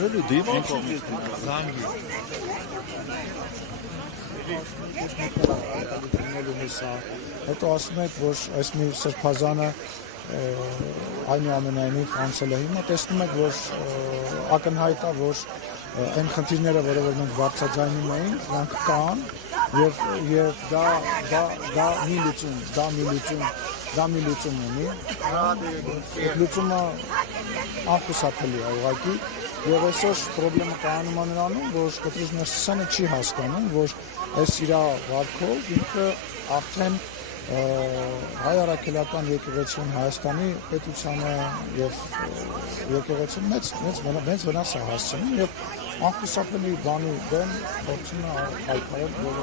Really deep. Հետո ասում եք, որ այս մի սրբազանը այնուամենայնիվ անցել է հիմա, տեսնում եք, որ ակնհայտ է, որ այն խնդիրները, որը որ մենք բարձրաձայնում էինք, դրանք կան եւ դա մի լուծում ունի։ Լուծումը անխուսափելի է ուղղակի եւ այսօր խնդրումը կայանում է նրանում, որ Կտրուզ Ներսիսյանը չի հասկանում, որ այս իր վարկով ինքը արդեն հայ առաքելական եկեղեցին Հայաստանի պետությանը եւ եկեղեցին մեծ վնաս է հասցնում եւ անխուսափելի բանի դեմ փորձում է հայտարարել, որ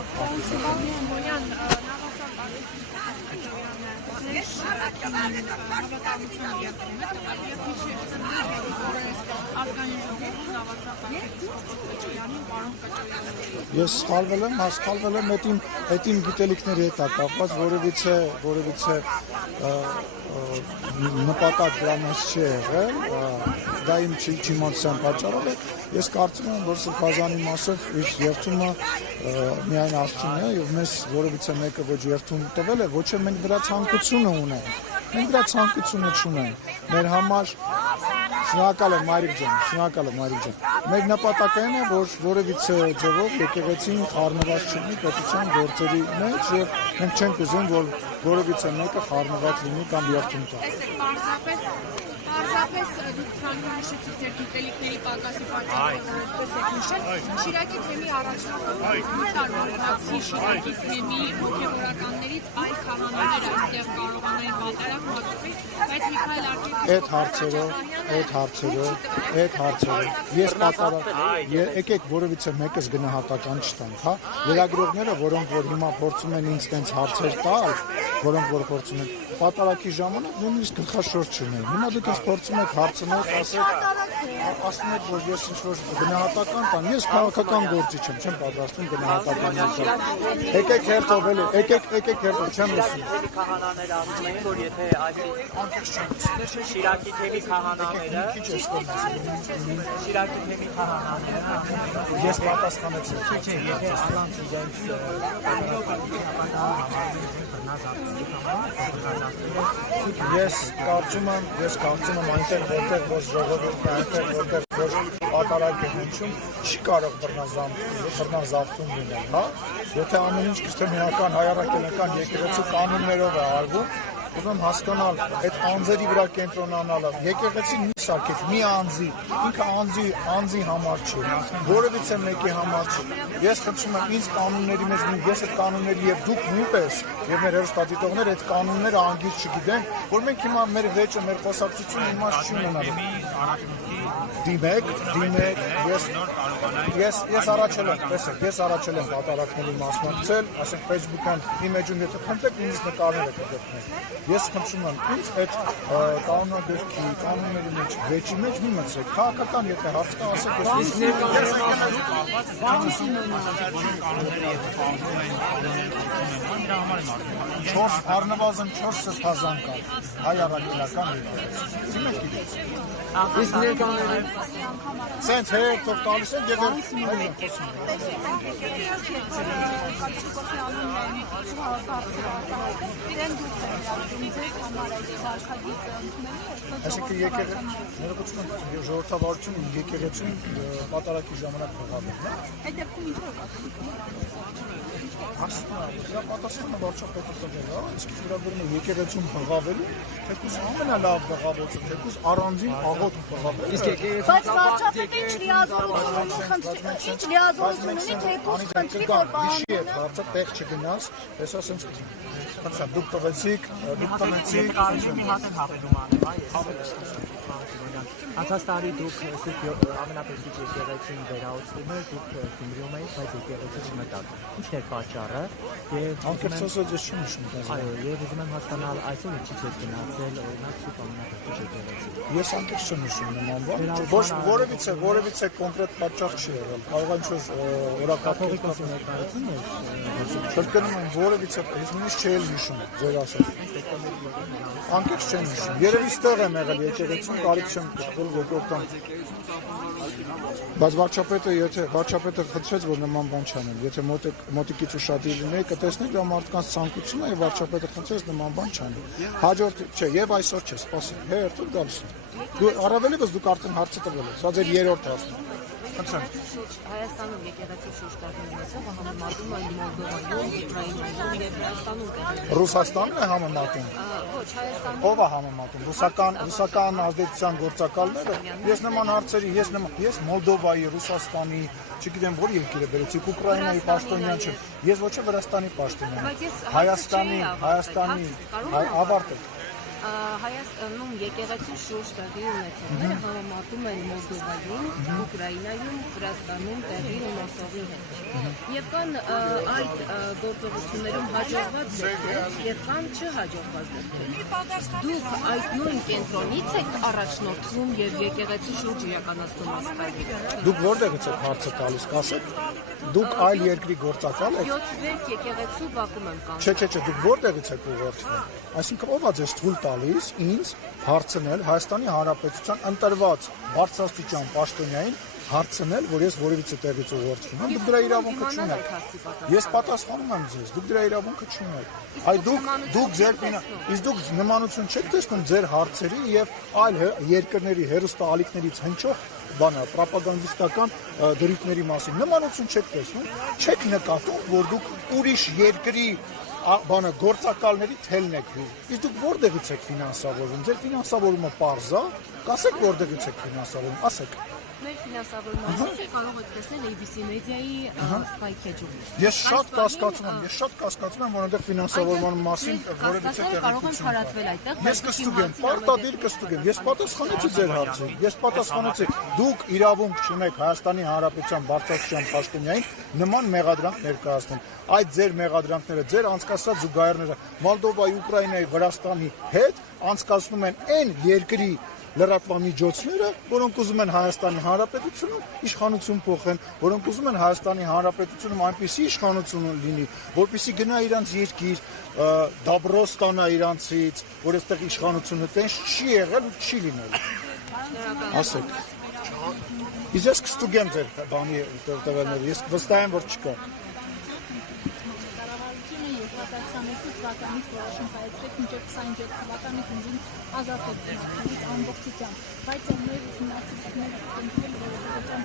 Ես սխալվել եմ այդ իմ գիտելիքների հետ կապված որևիցե նպատակ դրա մեջ չի եղել, դա իմ չիմանալության պատճառով է։ Ես կարծում եմ, որ սրբազանի մասով իր երթումը միայն Աստծուն է եւ մեզ որևիցե մեկը ոչ երթում տվել է, ոչ էլ մենք դրա ցանկությունը ունենք։ Մենք դրա ցանկությունը չունենք։ Մեր համար շնորհակալ եմ Մարիկ ջան։ Մեր նպատակն է, որ որևիցե ձևով եկեղեցին խառնված չլինի պետության գործերի մեջ եւ մենք չենք ուզում, որ որևիցե մեկը խառնված լինի կամ երթում տա։ Պարզապես դուք քանի նշեցիք ձեր գիտելիքների պակասի պատճառով որպես եք նշել, Շիրակի թեմի առաջնորդի Շիրակի թեմի հոգևորականներից այլ խաղաններ այստեղ կարողանան մատարակ մատուցել, բայց Միքայել այդ հարցերով ես պատառակ եկեք որևիցե մեկս գնահատական չտանք, հա։ Լրագրողները, որոնք որ հիմա փորձում են ինձ տենց հարցեր տալ, որոնք որ փորձում են պատառակի ժամանակ նույնիսկ գլխաշորջ չունեն։ Հիմա դուք փորձում եք հարցնել, ասում եք, որ ես ինչ-որ գնահատական տան, ես քաղաքական գործիչ եմ, չեմ պատրաստվում գնահատական ներկայացնել։ Եկեք հերթով, չեմ լսում։ Քահանաները ասում էին, որ եթե այս Շիրակի թեմի քահանաները Ես պատասխանեցի։ Եթե առանց իրենց Ես կարծում եմ այնտեղ որտեղ որ ժողովուրդը այնտեղ որտեղ որ պատարակ է հնչում, չի կարող բռնազավթում լինել, հա։ Եթե ամեն ինչ քրիստոնեական հայ առաքելական եկեղեցու կանոններով է արվում, ուզում հասկանալ այդ անձերի վրա կենտրոնանալը, եկեղեցին մի սարքեց, մի անձի, ինքը անձի համար չէ, որևիցե մեկի համար չէ։ Ես խնդրում եմ ինձ կանոնների մեջ ես այդ կանոնների եւ դուք նույնպես եւ մեր հերոստատիտողները այդ կանոնները անգիր չգիտեն, որ մենք հիմա մեր վեճը, մեր խոսակցությունը իմաստ չի ունենալու։ Դիմեք, ես առաջել եմ պատարակների մասնակցել, ասենք Facebook-ան իմեջում եթե փնտրեք, նույնիսկ նկարները կգտնեք։ Ես խնդրում եմ ինձ այդ կանոնագրքի, կանոնների մեջ, վեճի մեջ մի մտցրեք, քաղաքական եթե հարց կա, ասեք ես առնվազն 4 սրբազան կա, հայ առաքելական Սենց հերթով տալիս են և Այսինքն ժողովրդավարությունը եկեղեցին պատարակի ժամանակ փոխադրում է։ Այդ դեպքում ինչ որ Դա պատասխանը վարչապետության է, իսկ իրավունքը եկեղեցում բղավելու, թեկուզ ամենալավ բղավոցը, թեկուզ առանձին աղոտ բղավելու։ Բայց վարչապետը ինչ լիազորություն ունի, թեկուզ խնդրի, որ բանվի է հարցը տեղ չգնաս, ես ասենց դուք տվեցիք, Անցած տարի դուք ամենապեսիչ եկեղեցին վերահսկում եք, դուք Գյումրիում եք, բայց եկեղեցի չմտաք։ Ի՞նչն է պատճառը։ Անկեղծոսը ես չեմ նշում։ Այո, եւ ուզում եմ հասկանալ այսօր ինչի՞ եք գնացել, օրինակ սուտ ամենապեսիչ եկեղեցի։ Ես անկեղծ չեմ նշում նման բան։ Որևիցե կոնկրետ պատճառ չի եղել։ Կարող է ինչ-որ օրակարգի ներկայացում եք։ Շրջանում եմ որևիցե, ես նույնիսկ չէի նշում, ձեր ասած։ անկեղծ չեմ հիշում։ Երևի ստեղ եմ եղել եկեղեցում, կարիք չեմ գտել երկրորդան։ Բայց վարչապետը, եթե վարչապետը խնդրեց, որ նման բան չանեն, եթե մոտիկից ուշադիր լինեի, կտեսնեի դա մարդկանց ցանկությունն է, եւ վարչապետը խնդրեց նման բան չանեն։ Հաջորդ չէ, եւ այսօր չէ, սպասի։ Հերթ գալիս եմ։ Դու առավել եւս դուք արդեն հարցը տվել եք։ Սա ձեր երրորդ հարցն է։ Հայաստանում եկեղեցի շուրջ տարի ունեցող համեմատում են Մոլդովայում, Ուկրաինայում եւ Հայաստանում տեղի։ Ռուսաստանն է համեմատում։ Ոչ, Հայաստանում։ Ո՞վ է համեմատում։ Ռուսական ազդեցության գործակալները։ Ես նման հարցերի, ես Մոլդովայի, Ռուսաստանի, չգիտեմ որ երկիրը բերեցի, Ուկրաինայի պաշտոնյան չեմ։ Ես ոչ է Վրաստանի պաշտոնյան։ Հայաստանի ավարտը։ Հայաստանում եկեղեցի շուրջ տեղի ունեցողները համեմատում են Մոլդովայում, Ուկրաինայում, Վրաստանում տեղի ունեցողի հետ։ Եվ կան այդ գործողություններում հաջողված դեպքեր եւ կան չհաջողված դեպքեր։ Դուք այդ նույն կենտրոնից եք առաջնորդվում եւ եկեղեցի շուրջ իրականացնում ասպայլի։ Դուք որտեղից եք հարցը տալիս, կասեք։ Դուք այլ երկրի գործակալ եք։ 7 եկեղեցու Բաքվում են կան։ Չէ, դուք որտեղից եք ուղղորդվում։ Այսինքն ով է ձեզ թույլ տալիս ինձ հարցնել Հայաստանի Հանրապետության ընտրված բարձրաստիճան պաշտոնյային հարցնել, որ ես որևիցե տեղից ուղղորդվում եմ, դուք դրա իրավունքը չունեք։ Ես պատասխանում եմ ձեզ, դուք դրա իրավունքը չունեք։ Այ դուք ձեր իսկ դուք նմանություն չեք տեսնում ձեր հարցերի եւ այլ երկրների հերոստալիքներից հնչող բանը ռոպագանդիստական դրույթների մասին նմանություն չեք տեսնում, չեք նկատում, որ դուք ուրիշ երկրի բանը գործակալների թելն եք դու։ Իսկ դուք որտեղից եք ֆինանսավորվում։ Ձեր ֆինանսավորումը պարզ է, կասեք որտեղից եք ֆինանսավորվում, ասեք։ Մեր ֆինանսավորումը ասես կարող եք տեսնել ABC մեդիայի պայքեջում։ Ես շատ կասկածում եմ, որ այնտեղ ֆինանսավորման մասին որևիցե կարող եմ խրատվել այդտեղ, Ես կստուգեմ, պարտադիր կստուգեմ։ Ես պատասխանեցի ձեր հարցին։ Ես պատասխանեցի։ Դուք իրավունք չունեք Հայաստանի Հանրապետության բարձրաստիճան պաշտոնյային նման մեղադրանք ներկայացնել։ Այդ ձեր մեղադրանքները, ձեր անցկացրած զուգահեռները Մոլդովայի, Ուկրաինայի, Վրաստանի հետ անցկացնում են այն երկրի լրատվամիջոցները, որոնք ուզում են Հայաստանի Հանրապետությունում իշխանություն փոխեն, որոնք ուզում են Հայաստանի Հանրապետությունում այնպիսի իշխանություն լինի, որպեսզի գնա իրանց երկիր, դաբրո ստանա իրանցից, որ այստեղ իշխանությունը տենց չի եղել ու չի լինել։ Ասեք։ Իսկ ես կստուգեմ ձեր բանի տվյալները, ես վստահ եմ, որ չկա։ 2022 թվականից որոշում կայացրեք մինչև 27 թվականի հունվին ազատել դեպքից ամբողջությամբ, բայց մեր ուսումնասիրությունները կընտրել որոշական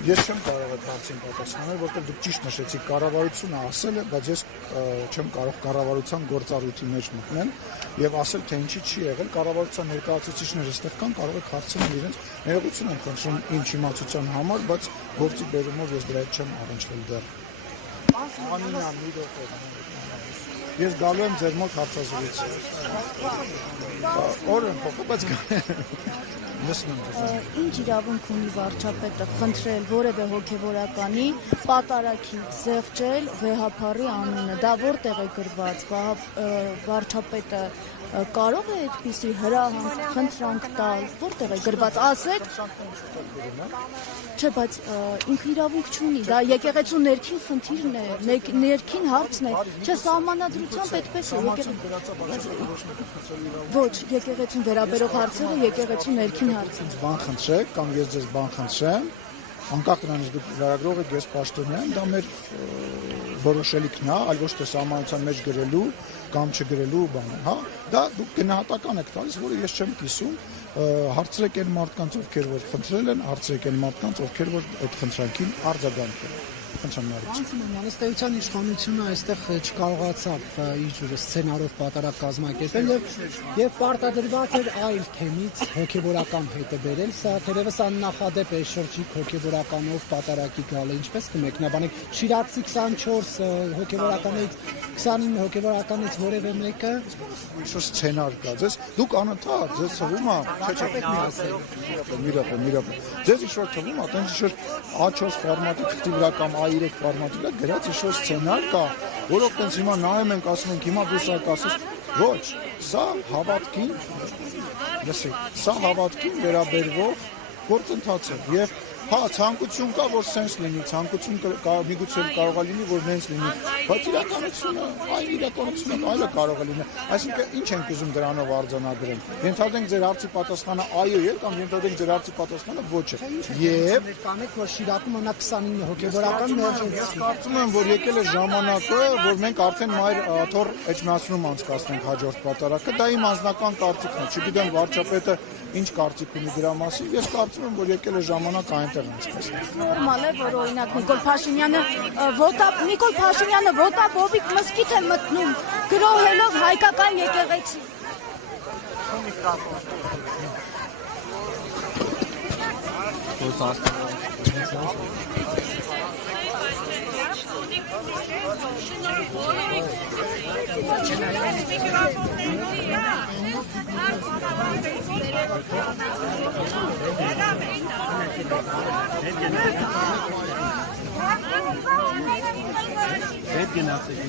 Ես չեմ կարող այդ հարցին պատասխանել, որտեղ դուք ճիշտ նշեցիք, կառավարությունը ասել է, բայց ես չեմ կարող կառավարության գործառույթի մեջ մտնել եւ ասել, թե ինչի չի եղել, կառավարության ներկայացուցիչները այստեղ կան, կարող եք հարցնել իրենց, ներողություն եմ խնդրում իմ իմացության համար, բայց գործի բերումով ես դրա հետ չեմ առնչվել դեռ։ Ես գալու եմ ձեր մոտ հարցազրույց։ Օրեն փոխը, բայց Ինչ իրավունք ունի վարչապետը խնդրել որևէ հոգևորականի պատարագի զեղչել վեհափառի անունը, դա որտեղ է գրված, վարչապետը կարող է այդպիսի հրահանգ խնդրանք տալ, որտեղ է գրված, ասեք, չէ, բայց ինքը իրավունք չունի, դա եկեղեցու ներքին խնդիրն է, ներքին հարցն է, չէ, սահմանադրությամբ այդպես է, ոչ, եկեղեցուն վերաբերող հարցերը եկեղեցու ներքին հարցն է։ Բան խնդրեք, կամ ես ձեզ բան խնդրեմ, անկախ նրանից դուք լրագրող եք, ես պաշտոնյան, դա մեր որոշելիքն է, այլ ոչ թե սահմանության մեջ գրելու կամ չգրելու բանը, հա, դա դուք գնահատական եք տալիս, որը ես չեմ կիսում, հարցրեք այն մարդկանց, ովքեր որ խնդրել են, հարցրեք այն մարդկանց, ովքեր որ այդ խնդրանքին արձագանքել են։ Ըստ իշխանությունը այստեղ չկարողացավ իր սցենարով պատարագ կազմակերպել եւ պարտադրված էր այլ թեմից հոգեվորական հետը բերել, սա թերևս աննախադեպ է շրջիկ հոգեվորականով պատարագի գալը, ինչպես կմեկնաբանեք Շիրակցի 24 հոգեվորականից 29 հոգեվորականից որևէ մեկը ինչ-որ սցենար կա, ձեզ դուք անընդհատ ձեզ թվում է, ձեզ ինչ-որ թվում է, տենց ինչ-որ A4 ֆորմատի քթի վրա կամ A3 ֆորմատի վրա գրած ինչ-որ սցենար կա, որով տենց հիմա նայում ենք, ասում ենք հիմա դու սա կասես, ոչ, սա հավատքին վերաբերվող գործընթաց է եւ հա ցանկություն կա որ սենս լինի, ցանկություն միգուցե կարող է լինի որ նենց լինի, բայց իրականությունը այլը կարող է լինել։ Այսինքն ինչ ենք ուզում դրանով արձանագրել։ Ենթադրենք ձեր հարցի պատասխանը այո է կամ ենթադրենք ձեր հարցի պատասխանը ոչ է։ Եվ կանեք որ Շիրակում մնա 29 հոգեվորական մերժեց։ Կարծում եմ որ եկել է ժամանակը որ մենք արդեն մայր թոր էջմիածնում անցկացնենք հաջորդ պատարակը, դա իմ անձնական կարծիքն է, չգիտեմ վարչապետը ինչ կարծիք ունի դրա մասին, ես կարծում եմ որ եկել է ժամանակ այնտեղ անցկացնել։ Նորմալ է, որ օրինակ Նիկոլ Փաշինյանը ոտաբոբիկ մզկիթ է մտնում գրոհելով հայկական եկեղեցի։ Հետ գնացեք,